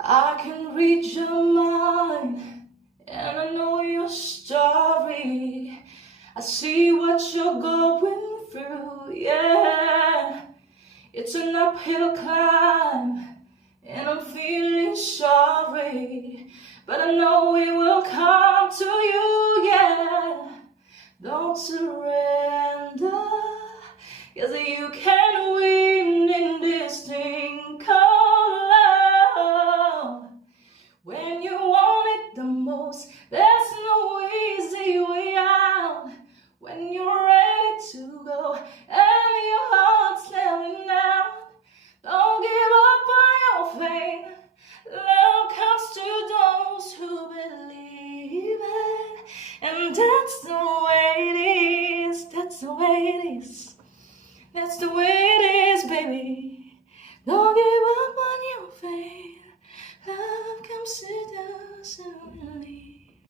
I can read your mind, and I know your story. I see what you're going through, yeah. It's an uphill climb, and I'm feeling sorry, but I know it will come to you, yeah. Don't surrender, 'cause you can win in this thing called love. When you want it the most, there's no easy way out. When you're ready to go and your heart's letting out, don't give up on your faith. Love comes to those who believe it, and that's the way it is. That's the way it is. That's the way